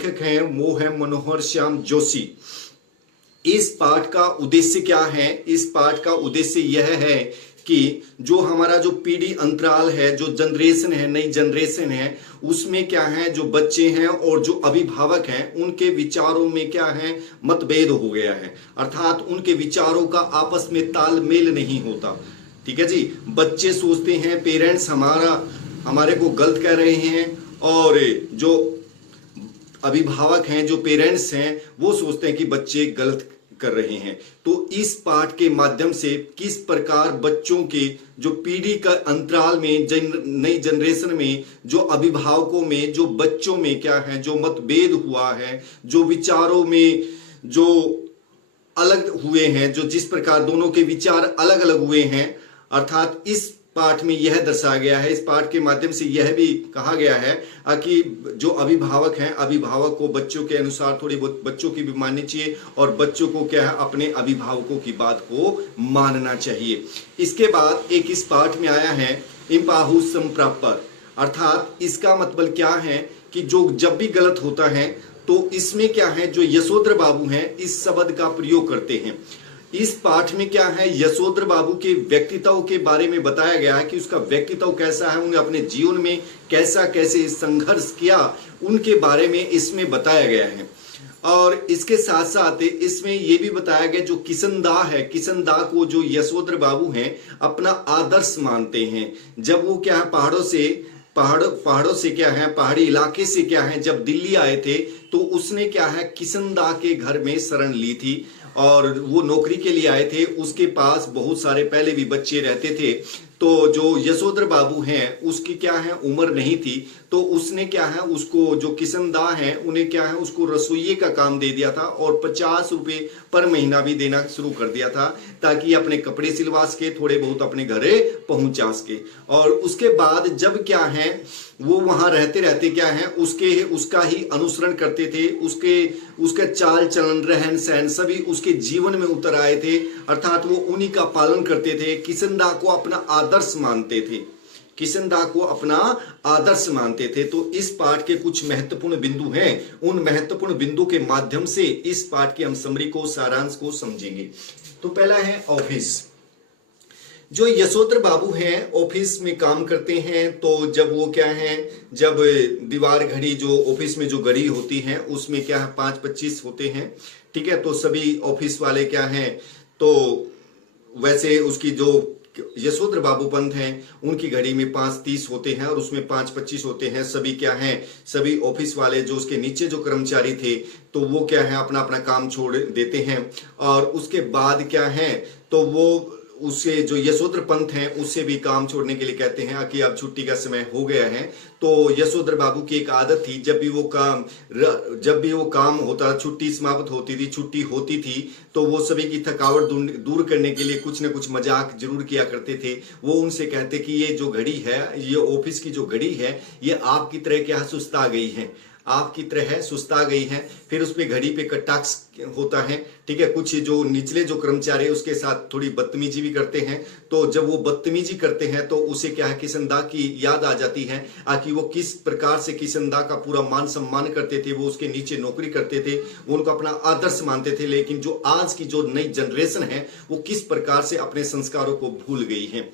लेखक हैं वो है मनोहर श्याम जोशी। इस पाठ का उद्देश्य क्या है? इस पाठ का उद्देश्य यह है कि जो हमारा जो पीढ़ी अंतराल है, जो जनरेशन है, नई जनरेशन है, उसमें क्या है, जो बच्चे हैं और जो अभिभावक हैं उनके विचारों में क्या है, मतभेद हो गया है। अर्थात उनके विचारों का आपस में तालमेल नहीं होता। ठीक है जी। बच्चे सोचते हैं पेरेंट्स हमारे को गलत कह रहे हैं, और जो अभिभावक हैं, जो पेरेंट्स हैं, वो सोचते हैं कि बच्चे गलत कर रहे हैं। तो इस पाठ के माध्यम से किस प्रकार बच्चों के जो पीढ़ी का अंतराल में, नई जनरेशन में, जो अभिभावकों में, जो बच्चों में क्या है, जो मतभेद हुआ है, जो विचारों में जो अलग हुए हैं, जो जिस प्रकार दोनों के विचार अलग अलग हुए हैं, अर्थात इस पाठ में यह दर्शाया गया है। इस पाठ के माध्यम से यह भी कहा गया है कि जो अभिभावक हैं, अभिभावक को बच्चों के अनुसार थोड़ी बहुत बच्चों की भी माननी चाहिए, और बच्चों को क्या है, अपने अभिभावकों की बात को मानना चाहिए। इसके बाद एक इस पाठ में आया है इम्पाहु संप्रापर, अर्थात इसका मतलब क्या है कि जो जब भी गलत होता है तो इसमें क्या है, जो यशोधर बाबू हैं इस शब्द का प्रयोग करते हैं। इस पाठ में क्या है, यशोधर बाबू के व्यक्तित्व के बारे में बताया गया है कि उसका व्यक्तित्व कैसा है, उन्हें अपने जीवन में कैसे संघर्ष किया, उनके बारे में इसमें बताया गया है। और इसके साथ साथ इसमें यह भी बताया गया जो किशनदा है, किशनदा को जो यशोधर बाबू हैं अपना आदर्श मानते हैं। जब वो क्या है, पहाड़ों से क्या है, पहाड़ी इलाके से क्या है, जब दिल्ली आए थे तो उसने क्या है, किशनदा के घर में शरण ली थी, और वो नौकरी के लिए आए थे। उसके पास बहुत सारे पहले भी बच्चे रहते थे। तो जो यशोधर बाबू हैं उसकी क्या है, उम्र नहीं थी, तो उसने क्या है, उसको जो किशनदा है उन्हें क्या है, उसको रसोइये का काम दे दिया था, और 50 रुपए पर महीना भी देना शुरू कर दिया था, ताकि अपने कपड़े सिलवा सके, थोड़े बहुत अपने घरे पहुंचा सके। और उसके बाद जब क्या है, वो वहां रहते रहते क्या है, उसका ही अनुसरण करते थे, उसके चाल चलन, रहन सहन सभी उसके जीवन में उतर आए थे, अर्थात वो उन्हीं का पालन करते थे। किशनदा को अपना आदर्श मानते थे, किशनदा को अपना आदर्श मानते थे। तो इस पाठ के कुछ महत्वपूर्ण बिंदु हैं, उन महत्वपूर्ण बिंदु के माध्यम से इस पाठ की हम समरी को, सारांश को समझेंगे। तो पहला है ऑफिस। जो यशोधर बाबू हैं ऑफिस में काम करते हैं, तो जब वो क्या है, जब दीवार घड़ी, जो ऑफिस में जो घड़ी होती है उसमें क्या है 5:25 होते हैं। ठीक है। तो सभी ऑफिस वाले क्या हैं, तो वैसे उसकी जो यशोधर बाबू पंत हैं उनकी घड़ी में 5:30 होते हैं और उसमें 5:25 होते हैं। सभी क्या हैं, सभी ऑफिस वाले जो उसके नीचे जो कर्मचारी थे तो वो क्या है, अपना अपना काम छोड़ देते हैं। और उसके बाद क्या है, तो वो उससे जो यशोधर पंत हैं उससे भी काम छोड़ने के लिए कहते हैं कि अब छुट्टी का समय हो गया है। तो यशोधर बाबू की एक आदत थी, जब भी वो काम होता, छुट्टी समाप्त होती थी, छुट्टी होती थी, तो वो सभी की थकावट दूर करने के लिए कुछ न कुछ मजाक जरूर किया करते थे। वो उनसे कहते कि ये जो घड़ी है, ये ऑफिस की जो घड़ी है, ये आपकी तरह क्या सुस्ता गई है, आपकी तरह सुस्ता गई है। फिर उसपे घड़ी पे कटाक्ष होता है। ठीक है। कुछ जो निचले जो कर्मचारी उसके साथ थोड़ी बदतमीजी भी करते हैं। तो जब वो बदतमीजी करते हैं तो उसे क्या है, किशनदा की याद आ जाती है कि वो किस प्रकार से किशनदा का पूरा मान सम्मान करते थे, वो उसके नीचे नौकरी करते थे, वो उनको अपना आदर्श मानते थे। लेकिन जो आज की जो नई जनरेशन है वो किस प्रकार से अपने संस्कारों को भूल गई है।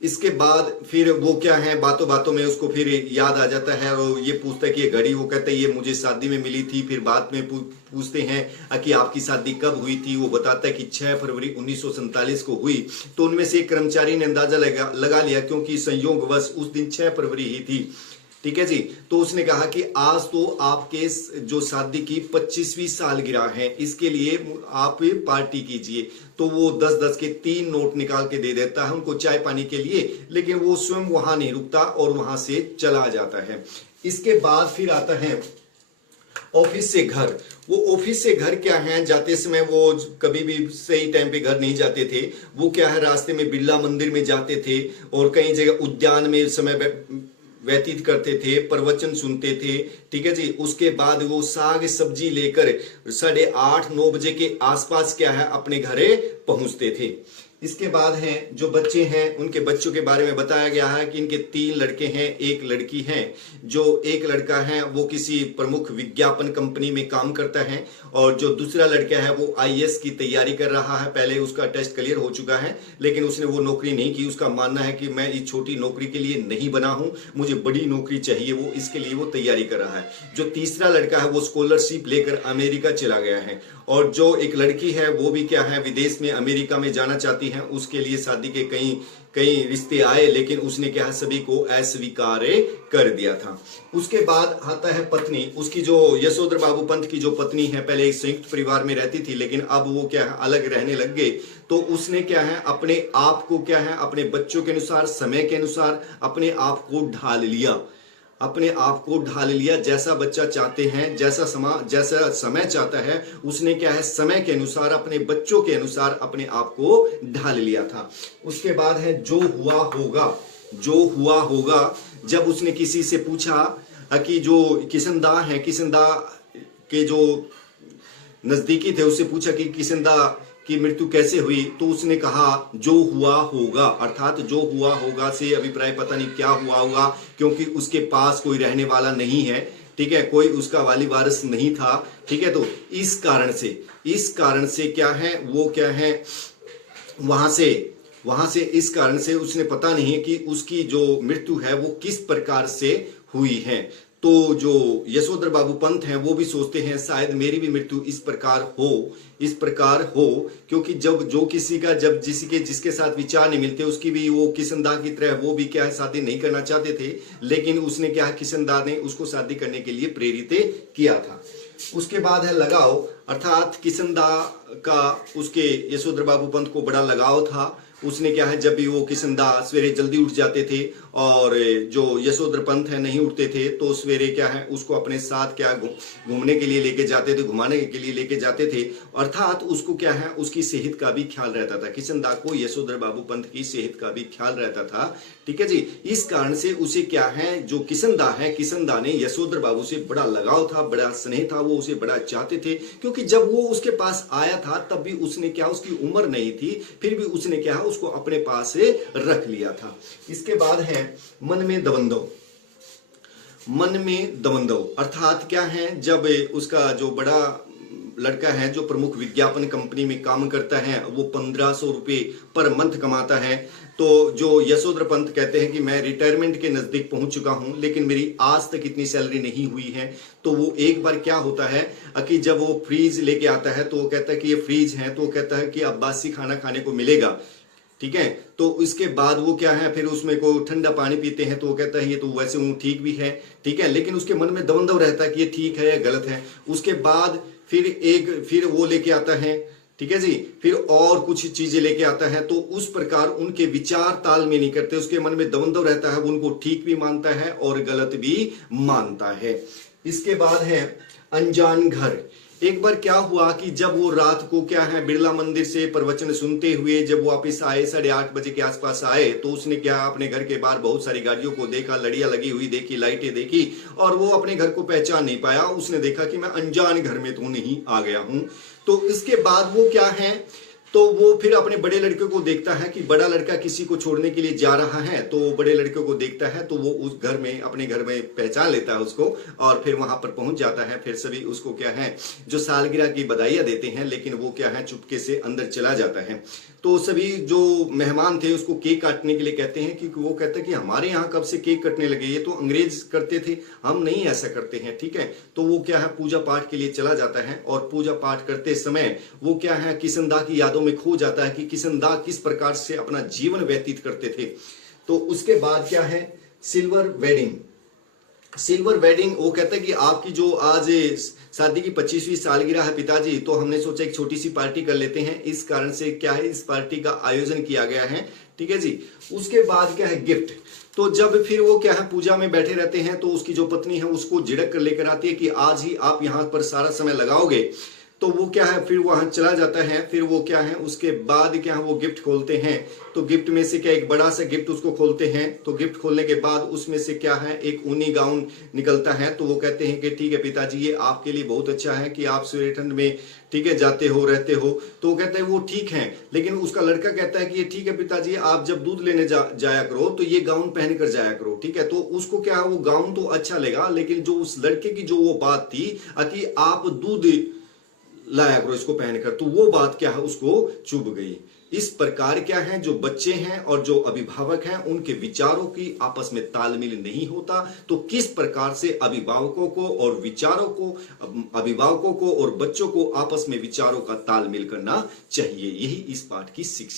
इसके बाद फिर वो क्या है, बातों बातों में उसको फिर याद आ जाता है और ये पूछता है कि ये घड़ी, वो कहता है ये मुझे शादी में मिली थी। फिर बाद में पूछते हैं कि आपकी शादी कब हुई थी, वो बताता है कि 6 फरवरी 1947 को हुई। तो उनमें से एक कर्मचारी ने अंदाजा लगा लिया, क्योंकि संयोगवश उस दिन 6 फरवरी ही थी। ठीक है जी। तो उसने कहा कि आज तो आपके जो शादी की 25वीं सालगिरह है, इसके लिए आप पार्टी कीजिए। तो वो 10-10 के 3 नोट निकाल के दे देता है उनको चाय पानी के लिए, लेकिन वो स्वयं वहां नहीं रुकता और वहां से चला जाता है। इसके बाद फिर आता है ऑफिस से घर। वो ऑफिस से घर क्या है, जाते समय वो कभी भी सही टाइम पे घर नहीं जाते थे। वो क्या है, रास्ते में बिरला मंदिर में जाते थे और कई जगह उद्यान में समय व्यतीत करते थे, प्रवचन सुनते थे। ठीक है जी। उसके बाद वो साग सब्जी लेकर 8:30-9 बजे के आसपास क्या है, अपने घरे पहुंचते थे। इसके बाद हैं जो बच्चे हैं उनके बच्चों के बारे में बताया गया है कि इनके 3 लड़के हैं, 1 लड़की है। जो एक लड़का है वो किसी प्रमुख विज्ञापन कंपनी में काम करता है और जो दूसरा लड़का है वो आईएएस की तैयारी कर रहा है। पहले उसका टेस्ट क्लियर हो चुका है लेकिन उसने वो नौकरी नहीं की। उसका मानना है कि मैं इस छोटी नौकरी के लिए नहीं बना हूं, मुझे बड़ी नौकरी चाहिए, वो इसके लिए वो तैयारी कर रहा है। जो तीसरा लड़का है वो स्कॉलरशिप लेकर अमेरिका चला गया है और जो एक लड़की है वो भी क्या है विदेश में अमेरिका में जाना चाहती है। उसके लिए शादी के कई रिश्ते आए लेकिन उसने क्या है सभी को अस्वीकार कर दिया था। उसके बाद आता है पत्नी, उसकी जो यशोधर बाबू पंत की जो पत्नी है पहले एक संयुक्त परिवार में रहती थी लेकिन अब वो क्या है अलग रहने लग गए। तो उसने क्या है अपने आप को क्या है अपने बच्चों के अनुसार, समय के अनुसार अपने आप को ढाल लिया, अपने आप को ढाल लिया। जैसा बच्चा चाहते हैं, जैसा समय चाहता है, उसने क्या है समय के अनुसार, अपने बच्चों के अनुसार अपने आप को ढाल लिया था। उसके बाद है जो हुआ होगा। जो हुआ होगा, जब उसने किसी से पूछा कि जो किशनदा है, किशनदा के जो नजदीकी थे, उससे पूछा कि किशनदा की मृत्यु कैसे हुई, तो उसने कहा जो हुआ होगा। अर्थात जो हुआ होगा से अभिप्राय पता नहीं क्या हुआ होगा क्योंकि उसके पास कोई रहने वाला नहीं है, ठीक है, कोई उसका वाली वारिस नहीं था, ठीक है। तो इस कारण से क्या है वो क्या है वहां से इस कारण से उसने पता नहीं कि उसकी जो मृत्यु है वो किस प्रकार से हुई है। तो जो यशोधर बाबू पंत हैं वो भी सोचते हैं शायद मेरी भी मृत्यु इस प्रकार हो क्योंकि जब जिसके साथ विचार नहीं मिलते उसकी भी वो किशनदा की तरह वो भी क्या है शादी नहीं करना चाहते थे लेकिन उसने क्या है किशनदा ने उसको शादी करने के लिए प्रेरित किया था। उसके बाद है लगाव, अर्थात किशनदा का उसके यशोधर बाबू पंत को बड़ा लगाव था। उसने क्या है जब भी वो किशनदा सवेरे जल्दी उठ जाते थे और जो यशोधर पंत है नहीं उठते थे तो सवेरे क्या है उसको अपने साथ क्या घूमने के लिए लेके जाते थे, घुमाने के लिए लेके जाते थे। अर्थात उसको क्या है उसकी सेहत का भी ख्याल रहता था, किशनदा को यशोधर बाबू पंत की सेहत का भी ख्याल रहता था, ठीक है जी। इस कारण से उसे क्या है जो किशनदा है, किशनदा ने यशोधर बाबू से बड़ा लगाव था, बड़ा स्नेह था, वो उसे बड़ा चाहते थे क्योंकि जब वो उसके पास आया था तब भी उसने क्या उसकी उम्र नहीं थी, फिर भी उसने क्या है उसको अपने पास से रख लिया था। इसके बाद है मन में दबंधव, अर्थात क्या है जब उसका जो बड़ा लड़का है जो प्रमुख विज्ञापन कंपनी में काम करता है वो 1500 रुपये पर मंथ कमाता है। तो जो यशोधर पंत कहते हैं कि मैं रिटायरमेंट के नजदीक पहुंच चुका हूं लेकिन मेरी आज तक इतनी सैलरी नहीं हुई है। तो वो एक बार क्या होता है कि जब वो फ्रीज लेके आता है तो वो कहता है कि ये फ्रीज है, तो वो कहता है कि अब बासी खाना खाने को मिलेगा, ठीक है। तो इसके बाद वो क्या है फिर उसमें को ठंडा पानी पीते हैं तो वो कहता है ये तो वैसे ठीक भी है, ठीक है, लेकिन उसके मन में दबंधव रहता है कि ये ठीक है या गलत है। उसके बाद फिर वो लेके आता है, ठीक है जी, फिर और कुछ चीजें लेके आता है। तो उस प्रकार उनके विचार तालमेल नहीं करते, उसके मन में दबंधव रहता है, वो उनको ठीक भी मानता है और गलत भी मानता है। इसके बाद है अनजान घर। एक बार क्या हुआ कि जब वो रात को क्या है बिरला मंदिर से प्रवचन सुनते हुए जब वापस आए 8:30 बजे के आसपास आए तो उसने क्या अपने घर के बाहर बहुत सारी गाड़ियों को देखा, लड़ियां लगी हुई देखी, लाइटें देखी और वो अपने घर को पहचान नहीं पाया। उसने देखा कि मैं अनजान घर में तो नहीं आ गया हूं। तो इसके बाद वो क्या है तो वो फिर अपने बड़े लड़के को देखता है कि बड़ा लड़का किसी को छोड़ने के लिए जा रहा है। तो वो बड़े लड़के को देखता है तो वो उस घर में अपने घर में पहचान लेता है उसको और फिर वहां पर पहुंच जाता है। फिर सभी उसको क्या है जो सालगिरह की बधाइयां देते हैं लेकिन वो क्या है चुपके से अंदर चला जाता है। तो सभी जो मेहमान थे उसको केक काटने के लिए कहते हैं क्योंकि वो कहता है कि हमारे यहाँ कब से केक कटने लगे, ये तो अंग्रेज करते थे, हम नहीं ऐसा करते हैं, ठीक है। तो वो क्या है पूजा पाठ के लिए चला जाता है और पूजा पाठ करते समय वो क्या है किशनदा की यादों में खो जाता है कि किशनदा किस प्रकार से अपना जीवन व्यतीत करते थे। तो उसके बाद क्या है सिल्वर वेडिंग। वो कहता है कि आपकी जो आज शादी की 25वीं सालगिरह है पिताजी, तो हमने सोचा एक छोटी सी पार्टी कर लेते हैं, इस कारण से क्या है इस पार्टी का आयोजन किया गया है, ठीक है जी। उसके बाद क्या है गिफ्ट। तो जब फिर वो क्या है पूजा में बैठे रहते हैं तो उसकी जो पत्नी है उसको झिड़क कर लेकर आती है कि आज ही आप यहाँ पर सारा समय लगाओगे, तो वो क्या है, फिर वहां चला जाता है, फिर वो क्या है उसके बाद क्या है वो गिफ्ट खोलते हैं, तो गिफ्ट में से क्या एक बड़ा सा गिफ्ट उसको खोलते हैं, तो गिफ्ट खोलने के बाद उसमें से क्या है एक ऊनी गाउन निकलता है, तो वो कहते हैं कि ठीक है पिताजी ये आपके लिए बहुत अच्छा है कि आप सवेरे ठंड में ठीक है जाते हो रहते हो, तो वो कहते हैं वो ठीक है, लेकिन उसका लड़का कहता है कि ये ठीक है पिताजी आप जब दूध लेने जाया करो तो ये गाउन पहन कर जाया करो, ठीक है। तो उसको क्या है वो गाउन तो अच्छा लगा, लेकिन जो उस लड़के की जो वो बात थी कि आप दूध लाया करो इसको पहनकर, तो वो बात क्या है उसको चुभ गई। इस प्रकार क्या है जो बच्चे हैं और जो अभिभावक हैं उनके विचारों की आपस में तालमेल नहीं होता, तो किस प्रकार से अभिभावकों को और विचारों को, अभिभावकों को और बच्चों को आपस में विचारों का तालमेल करना चाहिए, यही इस पाठ की शिक्षा।